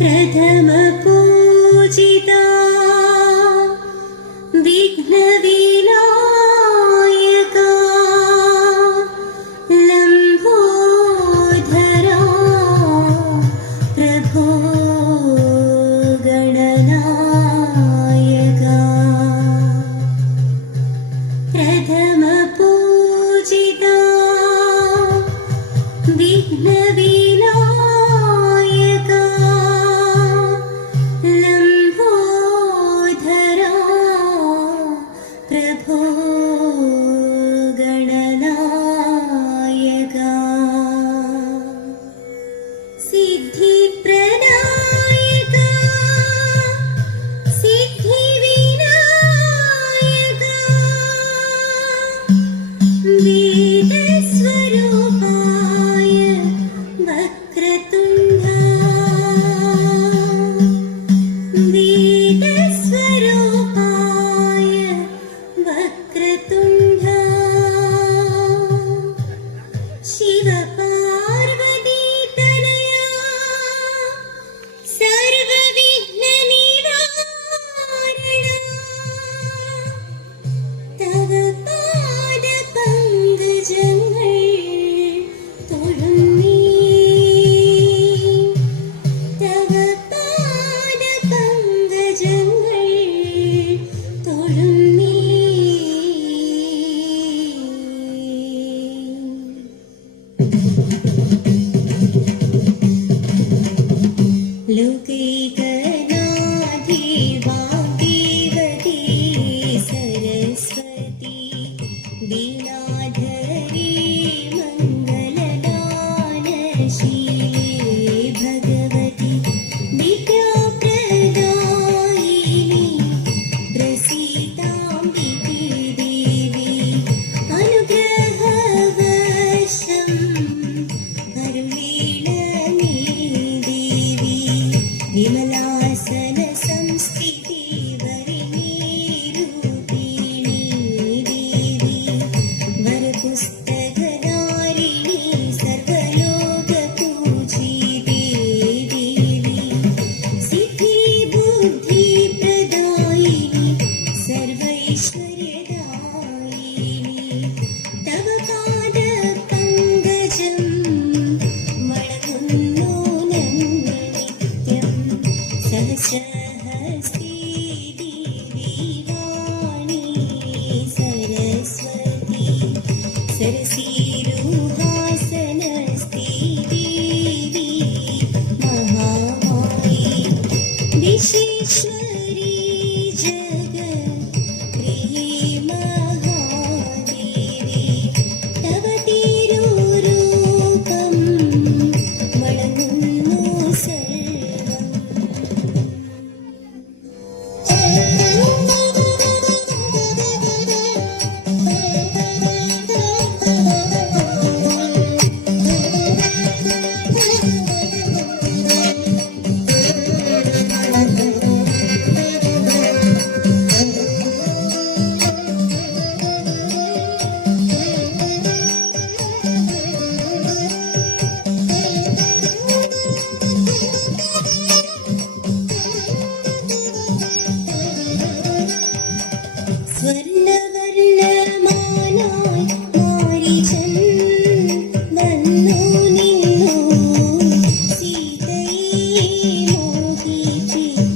प्रथम पूजिता विघ्नविनायका लम्बोदरा प्रभो गणनायका प्रथम पूजिता विघ्नविनायका लम्बोदरा प्रभो गणनायका सिद्धिप्रदायका सिद्धिविनायका वेदस्वरूपाय वक्रतुण्डा वेदस्वरूपाय वक्रतुण्डा शिवपार्वतीतनया सर्वविघ्ननिवारणा तव പാദപങ്കജങ്ങൾ തൊഴുന്നീ തവ പാദപങ്കജങ്ങൾ തൊഴുന്നീ ലൗകികനാഥേ വാഗ്ദേവതേ സരസ്വതി വീണാധരീ മംഗളദാനശീലേ ഭഗവതി വിദ്യാപ്രദായിനി പ്രസീതാംബികേ ദേവി അനുഗ്രഹവർഷം അരുളീണമേ ദേവി വിമലാസന സംസ്ഥിതി വരിണീ രൂപിണീ ദേവി വരപുസ്തകധാരിണീ സർവലോകപൂജിതേ ദേവി സിദ്ധിബുദ്ധിപ്രദായിനി സർവൈശ്വര്യദായിനി തവ പാദപങ്കജം വണങ്ങുന്നു ഞങ്ങൾ നിത്യം സഹസ്രഹസ്തേ ദേവി വാണി സരസ്വതി സരസീരുഹാസനസ്തേ ദേവി മഹാമായി വിശ്വേശ്വരി ജഗത്പ്രിയേ മഹാദേവി തവ തിരുരൂപം വണങ്ങുന്നു സർവം സ്വർണ്ണവർണ്ണമാനായി മാരീചൻ വന്നു നിന്നു സീതയെ മോഹിപ്പിക്കുവാൻ.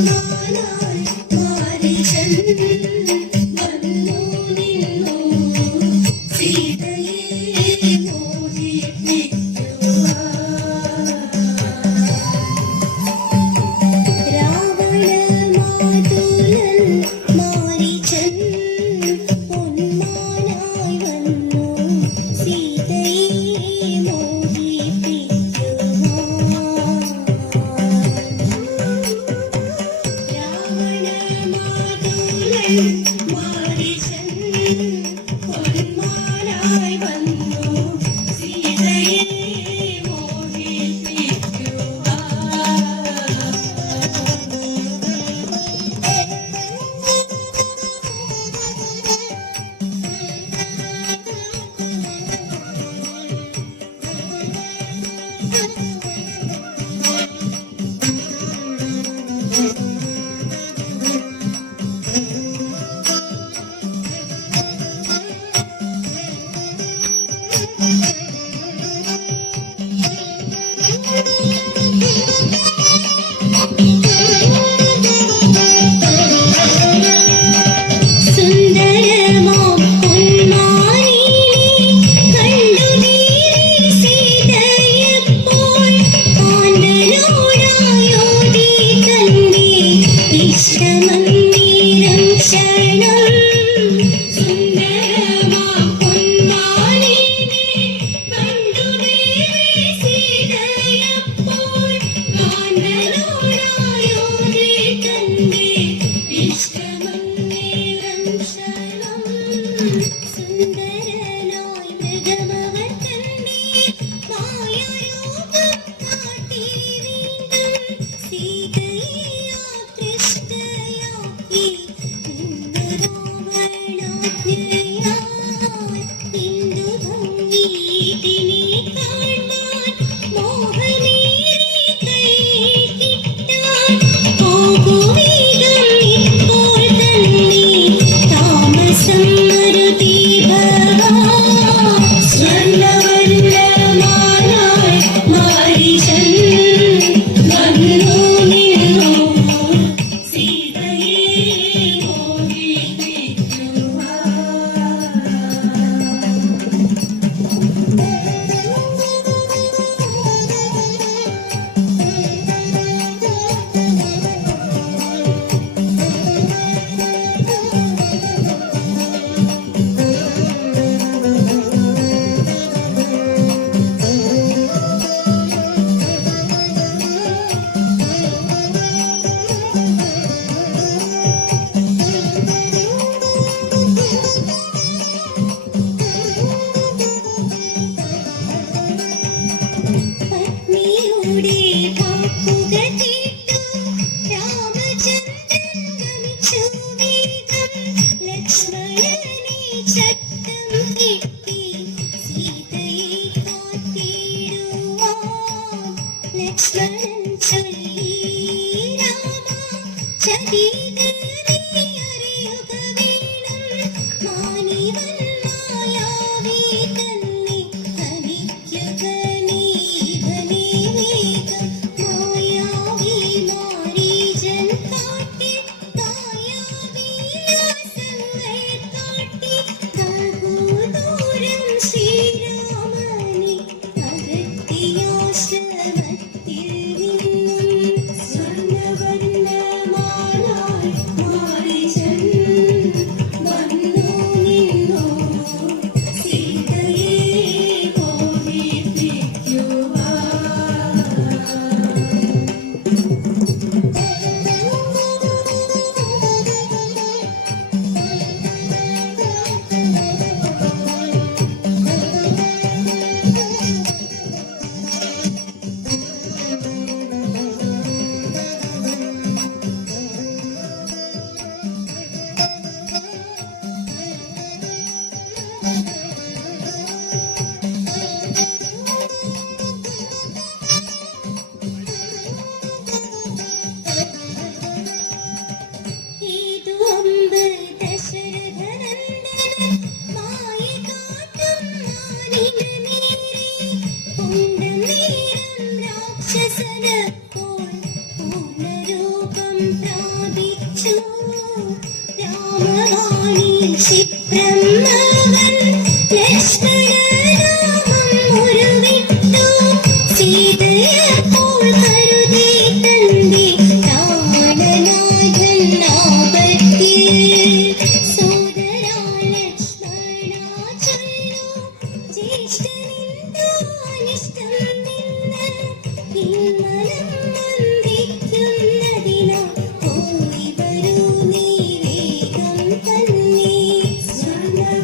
സ്വർണ്ണവർണ്ണമാനായി മാരീചൻ വന്നു നിന്നു സീതയെ മോഹിപ്പിക്കുവാൻ. രാവണമാതുലൻ മാരീചൻ പൊന്മാനായി വന്നു സീതയെ മോഹിപ്പിക്കുവാൻ. രാവണമാതുലൻ മാരീചൻ പൊന്മാനായി വന്നു സീതയെ മോഹിപ്പിക്കുവാൻ. ദർശനം സുന്ദരമാം പൊന്മാനിനെ കണ്ടു ദേവി സീതയപ്പോൾ കാന്തനോടായോധി തന്റെ ഇഷ്ടമന്നേരം ശരണം സുന്ദരനായി മൃഗമവർ തന്നെ മായാരൂപം കാട്ടി വീണ്ടും സീതയെ ആകൃഷ്ടയാക്കി ഇന്ന് രാവണാജ്ഞയാൽ ഇന്ദു ഭംഗീതിനെ കാണാൻ മോഹനീയനെ കൈയിൽ കിട്ടാൻ പോകുവേഗം ഇപ്പോൾ തന്നെ താമസം മരുതി ഭവാൻ സ്വർണ്ണവർണ്ണമാനായി മാരീചൻ വന്നു നിന്നു സീതയെ മോഹിപ്പിക്കുവാൻ. പത്നിയുടെ വാക്കുക കേട്ടു രാമചന്ദ്രൻ ഗമിച്ചു വേഗം ലക്ഷ്മണനെ ചട്ടം കിട്ടി സീതയെ കാത്തിടുവാൻ ലക്ഷ്മണൻ ചൊല്ലി രാമ ചകിതനെ അറിയുക വേണം മാനിവൻ മായാവി തന്നെ ഹനിക്കുക നീവനെ വേഗം മായാവി മാരീചൻ കാട്ടി മായാവി ലാസങ്ങൾ കാട്ടി ബഹുദൂരം ശ്രീരാമനെ അകറ്റിയാശ്രമത്തിൽ നിന്നും സ്വർണ്ണവർണ്ണമാനായി മാരീചൻ വന്നു നിന്നു സീതയെ മോഹിപ്പിക്കുവാൻ. ഏതു അമ്പ് ദശരഥനന്ദനൻ മായകാട്ടും മാനിനമേറി കൊണ്ടം നേരം രാക്ഷസനപ്പോൾ പൂർണ്ണരൂപം പ്രാപിച്ചു രാമവാണി ക്ഷിപ്രം അവൻ ലക്ഷ്മണനാമം ഉരുവിട്ടു സീതയപ്പോൾ കരുതി തന്റെ പ്രാണനാഥൻ ആപത്തിൽ സോദരാ ലക്ഷ്മണ ചൊല്ലു ജ്യേഷ്ഠനെന്തോ അനിഷ്ടം നിന്ന് പിൻമനം മന്ദിക്കുന്നതിനാൽ പോയി വരൂ നീ വേഗം തന്നെ സ്വർണ്ണവർണ്ണമാനായി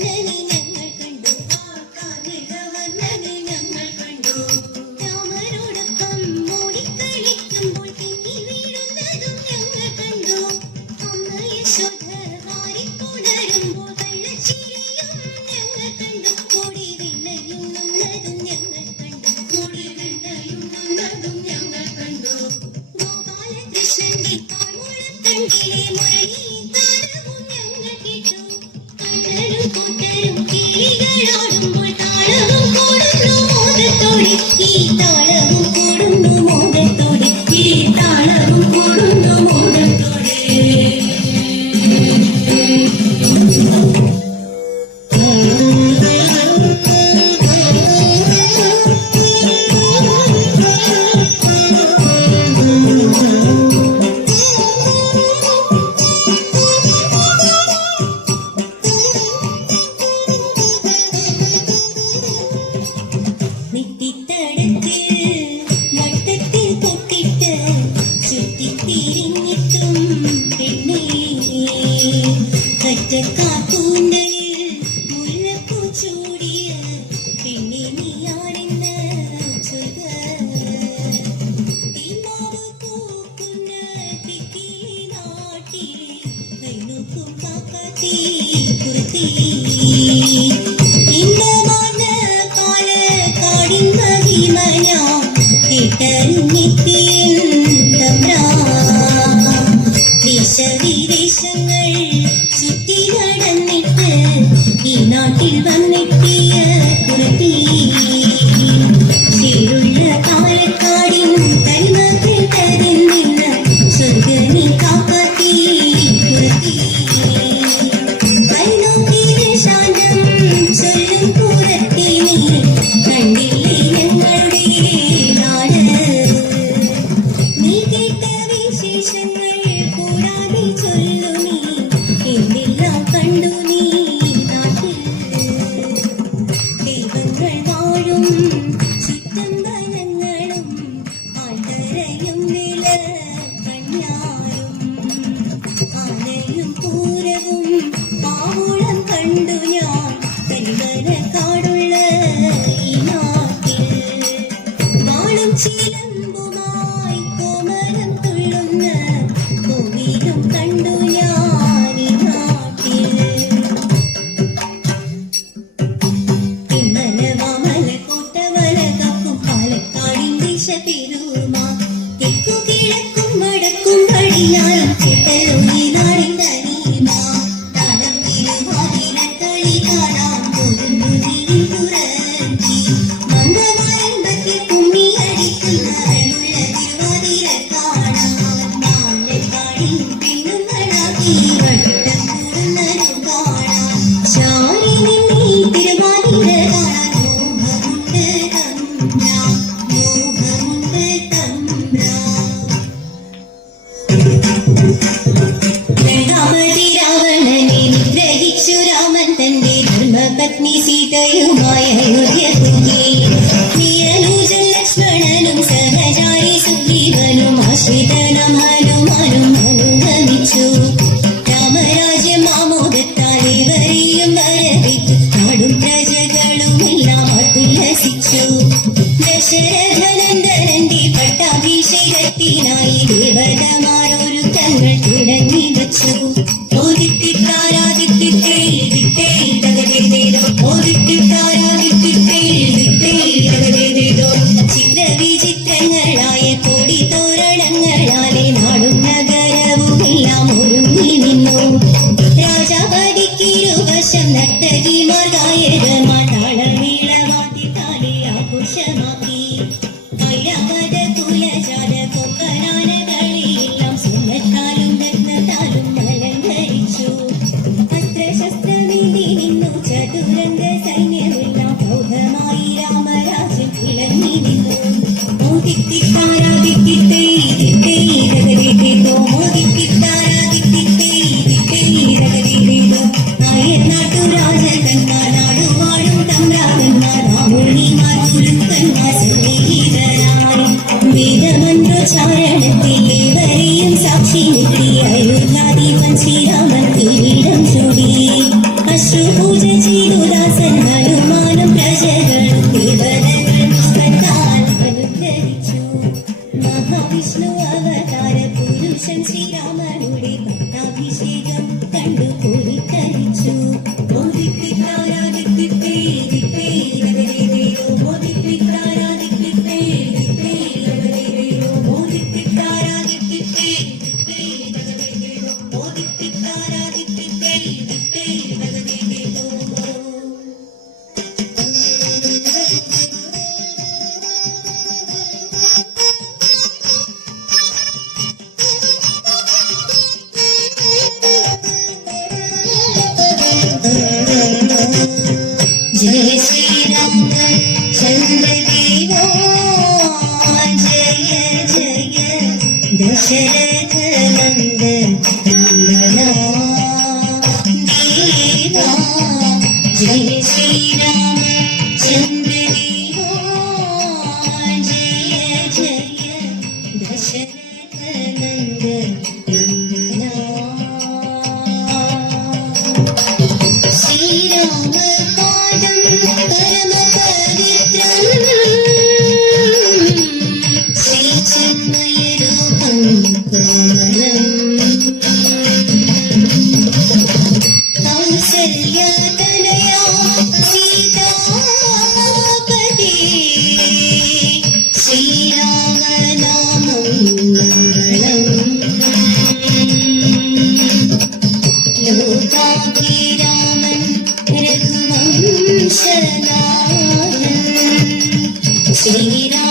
വർണ്ണനെ ഞങ്ങൾ കണ്ടു. വർണ്ണനെ ഞങ്ങൾ കണ്ടു. രാമനോടൊപ്പം ഓടിക്കളിക്കുമ്പോൾ തെന്നി വീഴുന്നതും ഞങ്ങൾ കണ്ടു. അമ്മ യശോദ വാരിപ്പുണരുമ്പോൾ വെള്ളച്ചിരിയും ഞങ്ങൾ കണ്ടു. കൂടി വെണ്ണയുണ്ണുന്നതും ഞങ്ങൾ കണ്ടു. കൂടി വെണ്ണയുണ്ണുന്നതും ഞങ്ങൾ കണ്ടു. ഗോപാലകൃഷ്ണന്റെ കാൽമുളം കണ്ടിലെ മുരളി താളവും ഞങ്ങൾ കേട്ടു. കണ്ണനും കൂട്ടരും കിളികളാടുമ്പോൾ താളവും കൂടുന്നു മോദത്തോടെ. ഈ താളവും കൂടുന്നു മോദത്തോടെ. ഈ താളവും കൂടുന്നു മോദത്തോടെ. നെറ്റിത്തടത്തിൽ വട്ടത്തിൽ പൊട്ടിട്ട് ചുറ്റിത്തിരിഞ്ഞിട്ടും പെണ്ണേ കറ്റക്കാക്കൂന്തലിൽ മുല്ലപ്പൂ ചൂടിയ പെണ്ണെ നീയാണെന്ന് ചൊല്ലുക. തീമാവ് പൂക്കുന്ന തെക്കിലെ നാട്ടിൽ കൈനോക്കും കാക്കാത്തി കുറുത്തി. പാലക്കാടിൻ മഹിമന കേട്ടറിഞ്ഞെത്തിയൻ തമ്പ്രാ. ദേശവിദേശങ്ങൾ ചുറ്റി നടന്നിട്ട് ഈ നാട്ടിൽ വന്നെത്തിയ കുറുത്തി. ചേരുള്ള പാലക്കാടിൻ തനിമകൾ തരുന്നിന്ന് സ്വർഗനി കാക്കാത്തി കുറുത്തി. കൈനോക്കിയ ശാന്തം ചൊല്ലും പൂരത്തെ നീ കണ്ടില്ലേ ഞങ്ങളുടെ നാട്. നീ കേട്ട വിശേഷങ്ങൾ കൂടാതെ ചൊല്ലു നീ എന്തെല്ലാം കണ്ടു നീ നാട്ടിൽ. ദൈവങ്ങൾ വാഴും ചുറ്റമ്പലങ്ങളും ആൾത്തറയും വില കണ്യാരും ആനയും പൂരവും പാവുളം കണ്ടു ഞാൻ കരിമനക്കാടുള്ള ഈ നാട്ടിൽ. വാളും ചിലമ്പുമായി കോമരം തുള്ളുന്ന കോവിലും കണ്ടു ഞാൻ ഈ നാട്ടിൽ. തിമ്മല കൂട്ടവല കപ്പും പാലക്കാടിൻ ദിശ പെരുമാ. തെക്കു കിഴക്കും വടക്കും പടിഞ്ഞാറും കേട്ടല്ലോ ഈ നാടിൻ തനിമ. താളം തിരുവാതിരക്കളി കാണാൻ പോരുന്നു നീയും പുറത്തി. മംഗമാരമ്പത്തിൽ കുമ്മിയടിക്കുന്ന അഴകുള്ള തിരുവാതിര കാണാൻ. പാലക്കാടിൻ പെണ്ണുങ്ങളാക്കി വട്ടം കൂടുന്നതും കാണാൻ. ചാരി നിന്നീ തിരുവാതിര കാണാൻ മോഹമുണ്ട് തമ്പ്രാ. മോഹമുണ്ട് തമ്പ്രാ. രണ്ടാമതി രാവണനെ നിഗ്രഹിച്ചു രാമൻ തന്റെ ധർമ്മപത്നി സീതയുമായ അയോധ്യപുരി. നീരനുജൻ ലക്ഷ്മണനും സഹചാരി സുഗ്രീവനും ആശ്രിതനം ഹനുമാനും അനുഗമിച്ചു. രാമരാജ്യം ആമോദത്താൽ ഇവരെയും വരവിട്ടു. നാടും പ്രജകളും എല്ലാം അത്തുല്ലസിച്ചു. ദശരഥനന്ദനന്റെ പട്ടാഭിഷേകത്തിനായി ദേവതമാരൊരുക്കങ്ങൾ തുടങ്ങി വച്ചു. ചിത്രവിചിത്രങ്ങളായ കൊടി തോരണങ്ങളാലെ നാടും നഗരവും എല്ലാം ഒരുങ്ങി നിന്നു. രാജാവതിക്കിരുവശം നർത്തകിമാർ ഗായകമാർ താളമേളവാദ്യത്താലെ ആഘോഷമാക്കി. ഐരാവത കുലജാത കൊക്കനാനകളെയെല്ലാം സ്വർണ്ണത്താലും രത്നത്താലും അലങ്കരിച്ചു. അസ്ത്രശസ്ത്രമേന്തി നിന്നു ചതുരംഗ സൈന്യമെല്ലാം പ്രൗഢമായി രാമരാജ്യം വിളങ്ങി നിന്നു. നാട്ടുരാജകന്മാർ നാടുവാഴും തമ്പ്രാ ചെയ്തു ദാസൻ ഹനുമാനും പ്രജകളും ദേവതകൾ പുഷ്പത്താൽ അനുഗ്രഹിച്ചു. മഹാവിഷ്ണു അവതാര പുരുഷൻ ശ്രീരാമനുടെ പട്ടാഭിഷേകം കണ്ടു പൂരിത്തരിച്ചു. जय श्री राम चंद्रदेवा जय जय दशरथ नंदना देवा जय श्री राम चंद्रदेवा जय जय दशरथ नंदना श्री राम श्रीचिन्मयरूपं कौसल्यातनया सीतापते श्रीरामनामं मङ्गलम् लोकाभिरामं रघुवंशनाथं श्रीराम